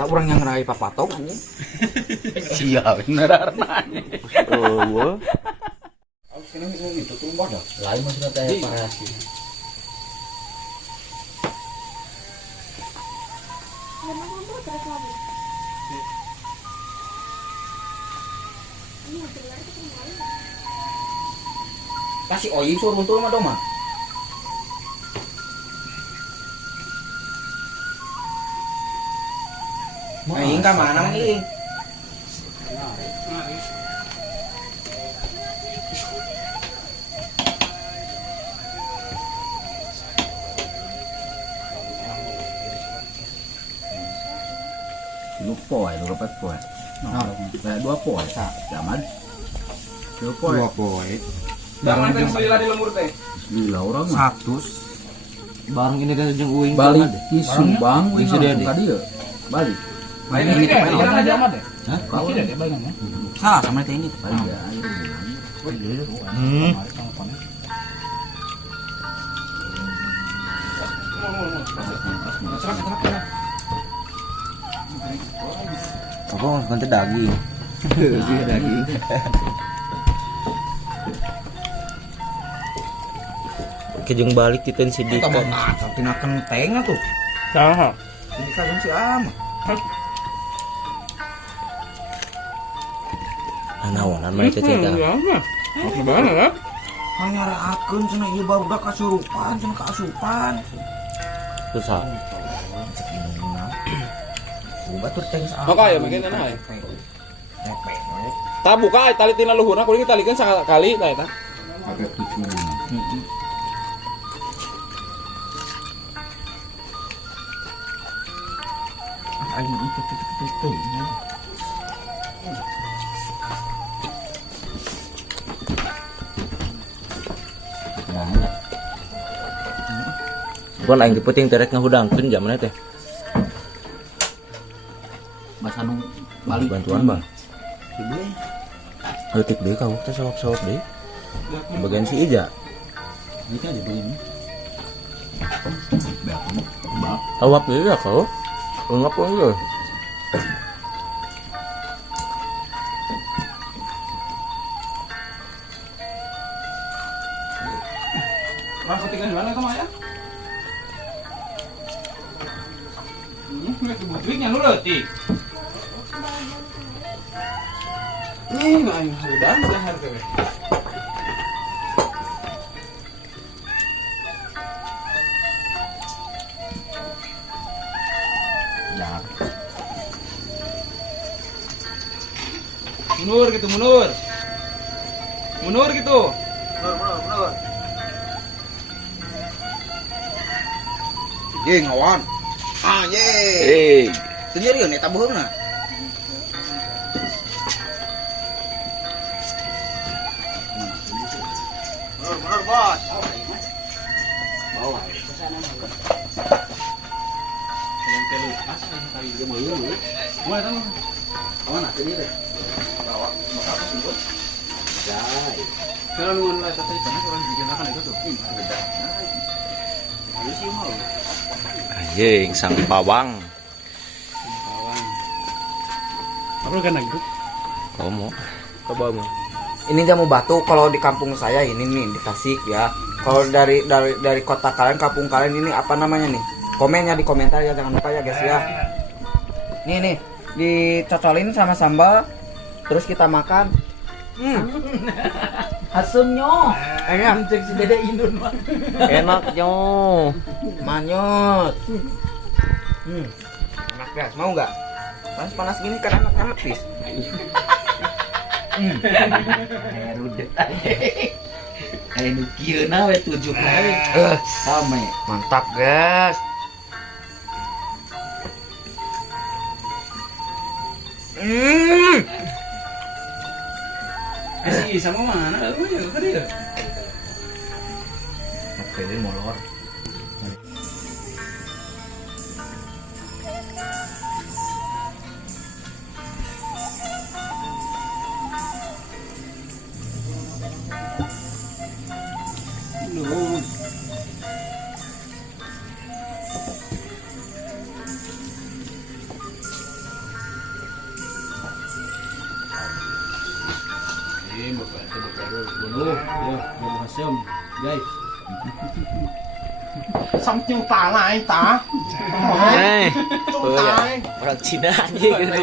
Tak orang yang ngeraih papatong anjing. Siap bener nanya. Oh, Aku kena itu tumbah dah. Lain masih kata ya parasi. Kasih oyi suruh untuk mah dong mah. Main ka mana nih? Lu poy, lu dapat poy. Nah, kayak 2 poy, zaman. 2 poy. 2 poin. Barang yang beli di lemur teh. Bismillah orang mah. 100. Barang ini dan jeung uing Balik di Subang, Di Sudah deh. tadi ya. Balik. Main ini teh, orang aja mah deh. Hah? Kau deh bayangannya. Salah sama teh ini. Balik ya. Apa nanti daging. Iya daging. Kejeng balik kita si Kita Dika. mau tinakan tengah tuh. Saha. Ini kagak si ama. Naonan mah itu cerita. Oke banget ya. Hanya rakeun cenah ieu barudak kasurupan cenah kaasupan. Susah. Batur teh Maka ya makin enak ya. Tak buka tali tina luhurna kuring talikeun sakali tah eta. Pakai kucing. Aing itu. Bukan aing teh penting terek ngahudangkeun jamanna teh. Bahasa nu balik Bantuan bang. Ayo tik deh kau teh sawap-sawap deh. Bagian si Ija. Ini kan di begini. Bak. Sawap deh ya kau. Enggak pun ya. Orang ketinggalan di mana kamu ya? Ini butwiknya lu leutik. Nih nggak yang sudah harga we. Ya. Munur gitu munur. Munur gitu. mundur. Ye ngawan. Ah ye. Sendiri nih tabuhna. Mundur bos. Bawa. Yang telu asli kali dia mau lu. Mulai tahu. Awan atuh ni teh. Bawa maka kumpul. Jai. Kalau lu mulai tadi panas orang bikin makan itu tuh. Beda. Ayo sih mau. Anjing sang bawang. Bawang. Apa kan gitu? Kau mau? Coba mau. Ini jamu batu kalau di kampung saya ini nih di Tasik ya. Kalau dari kota kalian, kampung kalian ini apa namanya nih? Komennya di komentar ya, jangan lupa ya guys ya. Nih dicocolin sama sambal, terus kita makan. Asemnya, enak. Cek si Dede Indun mah. Enaknya, manyot. Enak guys, mau nggak? Panas gini kan enak pis. Kayak rudet aja. Kayak nukirna we tujuh we. Sama. Mantap guys. Si sama mana? Lu ya kan dia. Oke, molor. Ini bakal bunuh. Ya, yang asam, guys. Xong chiêu tả lại tả. Ê, Tung bữa tài. orang Cina anjing gitu.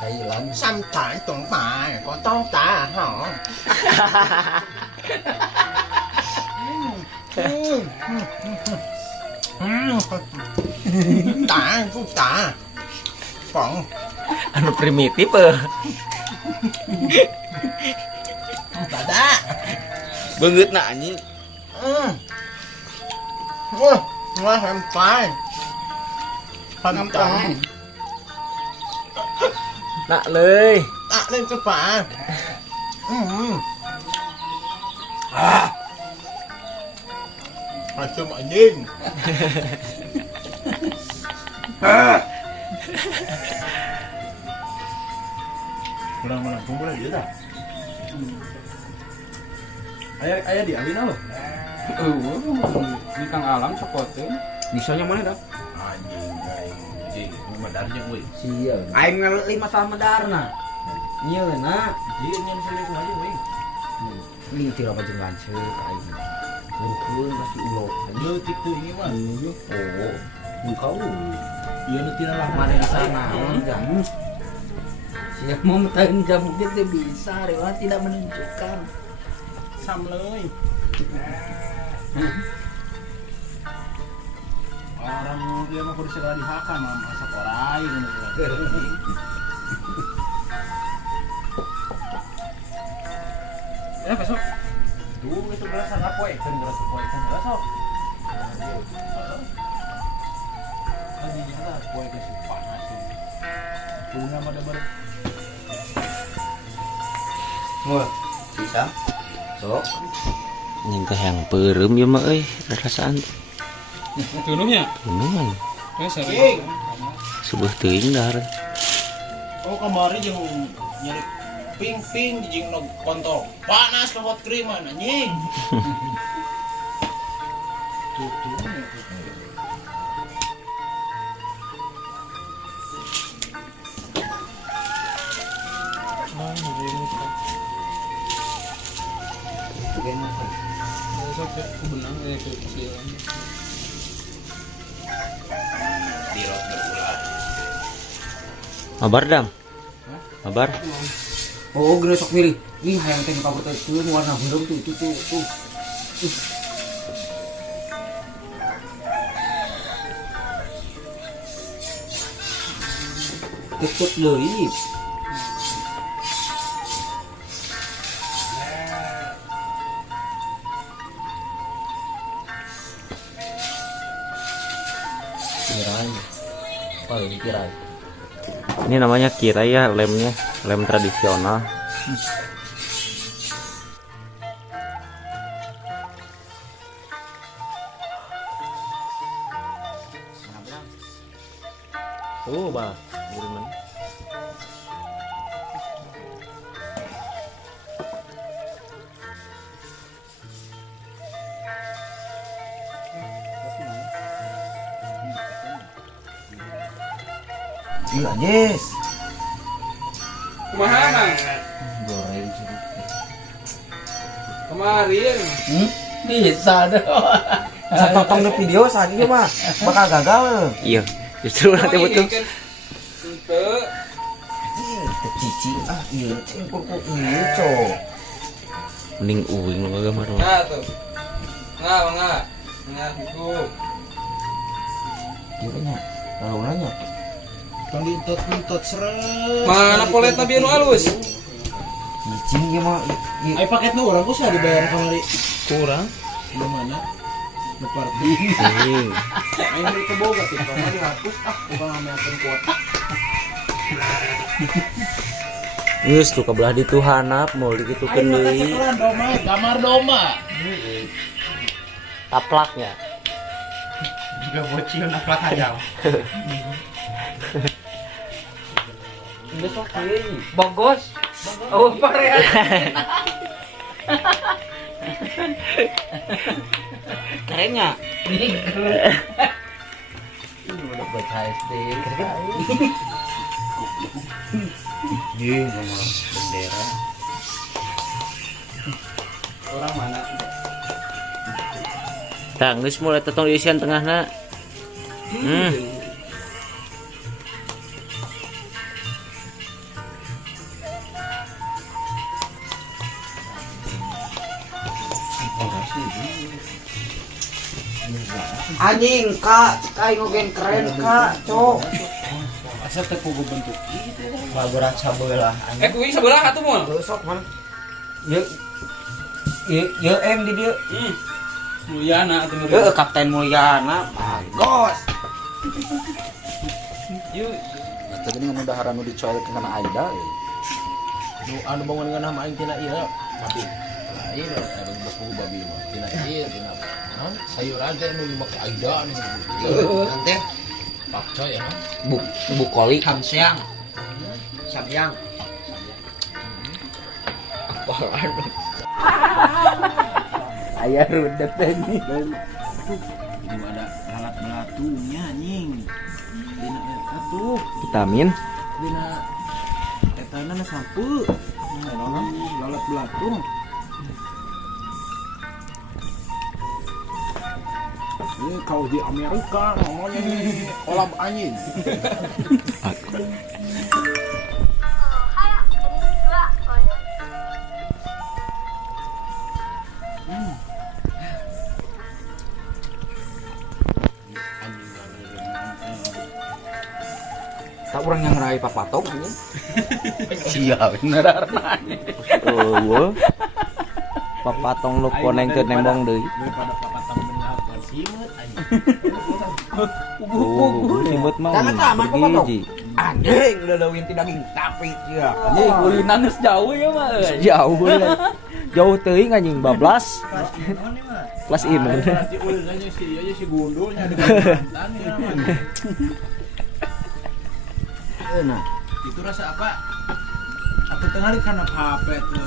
Thailand. Xăm tải tổng tải có trong tả hả? Tả phúc tả. Phỏng. Anu primitif eh. Tả đã. Beungeut na anjing. Ngon em tải. Phần tải. Nak leuy. Tạ lên cho phả. Phải cho mọi nhìn. Kurang kumpul dia dah. Ayah diambil apa? Di Kang Alam sekoten. Misalnya mana dah? Anjing, medarnya weh. Sia. Aing ngelut 5 sama darna. Nyeuna. Dia nyen sini ku aja weh. Ini tira baju lanceuk aing. Urkeun pasti ulo. Leutik tuh ini mah. Oh, Engkau. Iya nu tira lah mana di sana? Jam. Siapa mau mentahin jamu dia bisa, Rewa tidak menunjukkan. Xăm lơi. Orang dia mah kudu segala dihakam mah masak orai Ya besok. Tuh itu berasa ngapoe, kan berasa poe kan berasa. Lagi ada poe ke panas. Punya pada baru. Mua. Bisa. Sok. Nhìn teh yang peureum ieu mah euy, rasaan Tunungnya. tunuhan. King. Sebuah teuing dahar. Oh kemarin yang nyari ping di jing no kontol. Panas ke hot cream anjing. Mabar dam. Mabar. Oh, gini sok milih. Ih, hayang teh kabur teh tuh warna biru tuh. Ketut deui. Kirai. Paling kirai. Ini namanya kirai ya, lemnya, lem tradisional. Tuh, Bang. Gimana? Gila, yes. Kumaha Mang? Goreng sih. Kemarin Bisa dong. Saya tonton di video saat ini mah bakal gagal. Iya, justru nanti butuh. Untuk Cici iya cengkur kok iya cok. Mending uing lo gambar. nah tuh. Nah itu. Gimana? Kalau nanya. Kan diintot seret. Mana polet nabi anu halus? Cicing ya mah. Ayo paket nu orang ku sih dibayar kemari. Kurang. Di mana? Nu party. Ayo beli ke boga tuh, kalau dihapus bukan ngameakeun kuota. Geus tuh kabelah di tuhanap mau digitukeun Ayo deui. cekelan doma, gamar doma. Taplaknya. Juga bocil naklat hayam. Besok kieu. Bogos. Oh, parea. Kerennya. Udah buat HSD. Iya, nama bendera. Orang mana? Tang geus mulai tetong diisian tengahna. Anjing kak, cek ngogen keren kak, cok. Asa teh pugu bentuk. Bagurat sabelah. Kuing sebelah atuh moal. Sok mana? Ye em di dia. Mulyana atuh. Kapten Mulyana, bagus. Yuk. Tadi dengan udah nu dicoel kana Aida. Nu anu bangun dengan nama aing tina ieu tapi lain ada beku babi mah tina ieu tina naon sayuran teh nu dimakan Aida nih. Nanti Pakcoy ya. Bukoli. Samsiang. Samyang. Aya rudet ini. Itu ada alat belatunya anjing. Dina atuh Vitamin. dina etana na sampu. Lalat belatung. Ini kalau di Amerika namanya nih kolam anjing. Tak urang yang rai papatong anjing. Sia bener. Eueuh. Papatong nu koneng teu nembong deui. Daripada papatang benar buat simut anjing. Simut mah Jangan tamat, papatong. bergiji. Anjing udah leuwin ti daging tapi ya. Anjing ulina geus jauh ya mah. Jauh ya. Jauh teuing anjing bablas. Kelas iman. Si ulunnya si gundulnya di mantannya. Nah, Itu rasa apa? Aku tengah di karena HP tuh.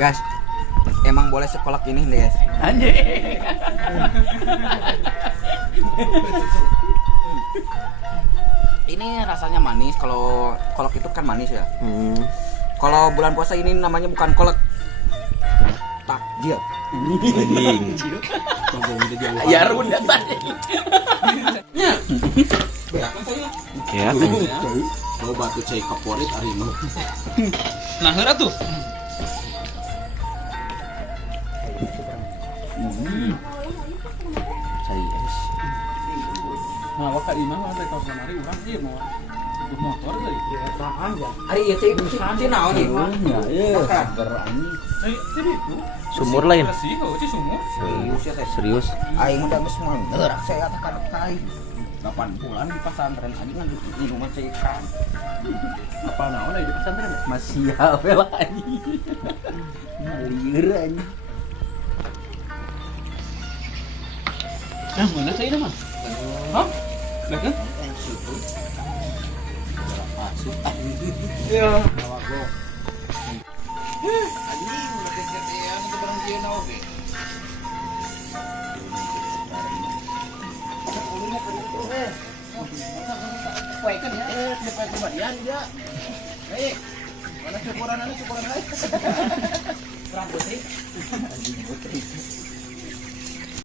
Guys, emang boleh sekolak ini nih guys. Anjing. Ini rasanya manis. Kalau kolak itu kan manis ya. Hmm. Kalau bulan puasa ini namanya bukan kolak, takjil. Anjing. Ya runda tadi. Ya. Kalau batu cai kaporit hari ini. Nah, heura tuh. Nah, waka imah mah teh kaos lamari urang ieu mau motor deui. Ari ieu teh si naon ieu? ya seger anjing. Tadi itu. Sumur lain. Sih, sih sumur. Serius ya teh. Serius. Aing udah geus mangeur saya teh kana kai. 8 bulan di pesantren aja kan minuman cai ikan. Apa naon di pesantren? Masih apa lah anjing. Lieur anjing. Ah, mana saya mah? Hah? Lah kan? Iya. Anjing udah keketean itu barang dia naon ge. Kuekeun ya. Depan kembalian dia. Hei. Mana syukuran lain? Rambut sih.